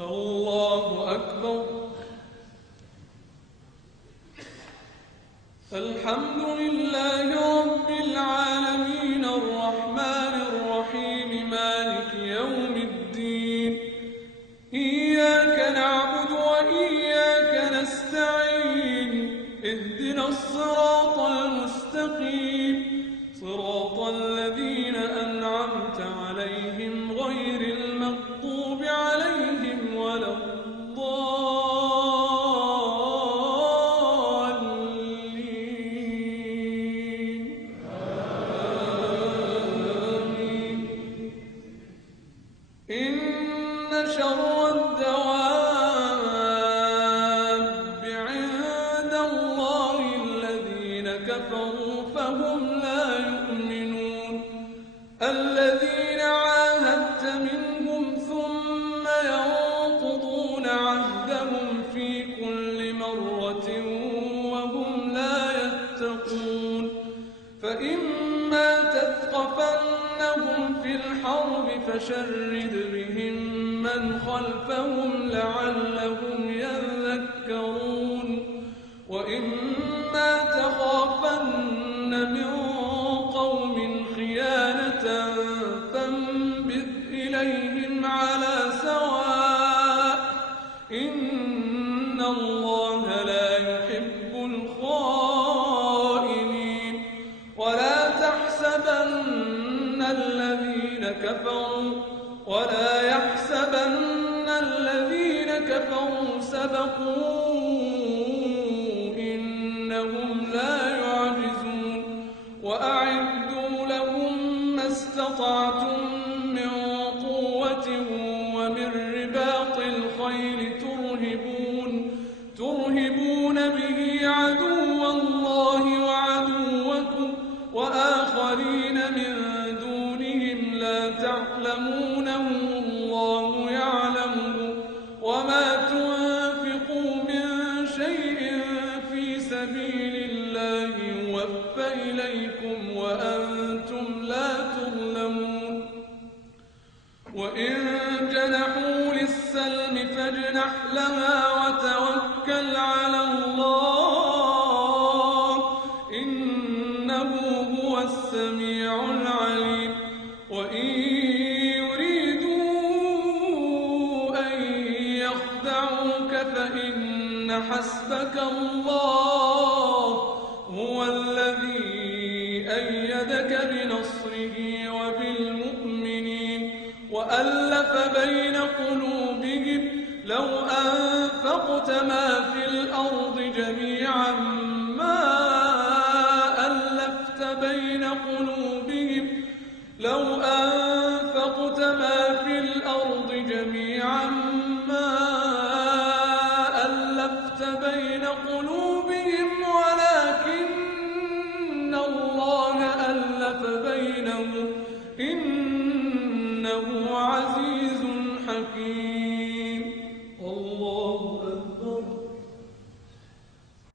الله أكبر. الحمد لله رب العالمين الرحمن الرحيم مالك يوم الدين. إياك نعبد وإياك نستعين. اهدنا الصراط المستقيم صراط الذين أنعمت عليهم غير المغضوب عليهم ولا الضالين. آمين. إن شر الدواب عند الله الذين كفروا فهم لا يؤمنون. الذين عاهدت منهم ثم ينقضون عهدهم في كل مرة وهم لا يتقون. فإما تثقفنهم في الحرب فشرد بهم من خلفهم لعلهم يذكرون. وإما تخافن من قوم خيانة فانبذ إليهم على سواء. إن الله لا يحب الخائنين. ولا يحسبن الذين كفروا سبقوا إنهم لا يعجزون. وأعدوا لهم ما استطعتم من قوة ومن رباط الخيل ترهبون به عدو الله وعدوكم وآخرين من دونهم لا تعلمونهم الله يعلمه. وما تنفقوا من شيء في سبيل الله يوفى إليكم وأنتم لا تظلمون. وإن جنحوا للسلم فاجنح لها وتوكل على الله إنه هو السميع العليم. وإن يريدوا أن يخدعوك فإن حسبك الله هو الذي أيدك بنصره وبالمؤمنين وألف بين قلوبهم. لو أنفقت ما في الأرض جميعا ما ألفت بين قلوبهم. لو أنفقت ما في الأرض جميعا ما ألفت بين قلوبهم ولكن الله ألف بينهم إنه عزيز حكيم.